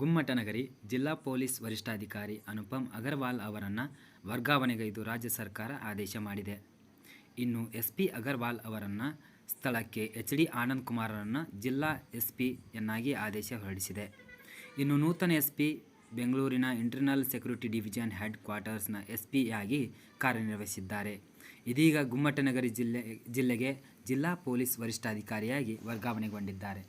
ಗುಮ್ಮಟನಗರಿ ಜಿಲ್ಲಾ ಪೊಲೀಸ್ ವರಿಷ್ಠಾಧಿಕಾರಿ ಅನುಪಮ್ ಅಗರ್ವಾಲ್ ಅವರನ್ನು ವರ್ಗಾವಣೆಗೈದು ರಾಜ್ಯ ಸರ್ಕಾರ ಆದೇಶ ಮಾಡಿದೆ. ಇನ್ನು ಎಸ್ಪಿ ಅಗರ್ವಾಲ್ ಅವರನ್ನು ಸ್ಥಳಕ್ಕೆ ಎಚ್.ಡಿ. ಆನಂದ್ ಕುಮಾರರನ್ನು ಜಿಲ್ಲಾ ಎಸ್ಪಿ ಯನ್ನಾಗಿ ಆದೇಶ ಹೊರಡಿಸಿದೆ. ಇನ್ನು ನೂತನ ಎಸ್ಪಿ ಬೆಂಗಳೂರಿನ ಇಂಟರ್ನಲ್ ಸೆಕ್ಯೂರಿಟಿ ಡಿವಿಷನ್ ಹೆಡ್ ಕ್ವಾರ್ಟರ್ಸ್ನ ಎಸ್ಪಿಯಾಗಿ ಕಾರ್ಯನಿರ್ವಹಿಸಿದ್ದಾರೆ. ಇದೀಗ ಗುಮ್ಮಟನಗರಿ ಜಿಲ್ಲೆಗೆ ಜಿಲ್ಲಾ ಪೊಲೀಸ್ ವರಿಷ್ಠಾಧಿಕಾರಿಯಾಗಿ ವರ್ಗಾವಣೆಗೊಂಡಿದ್ದಾರೆ.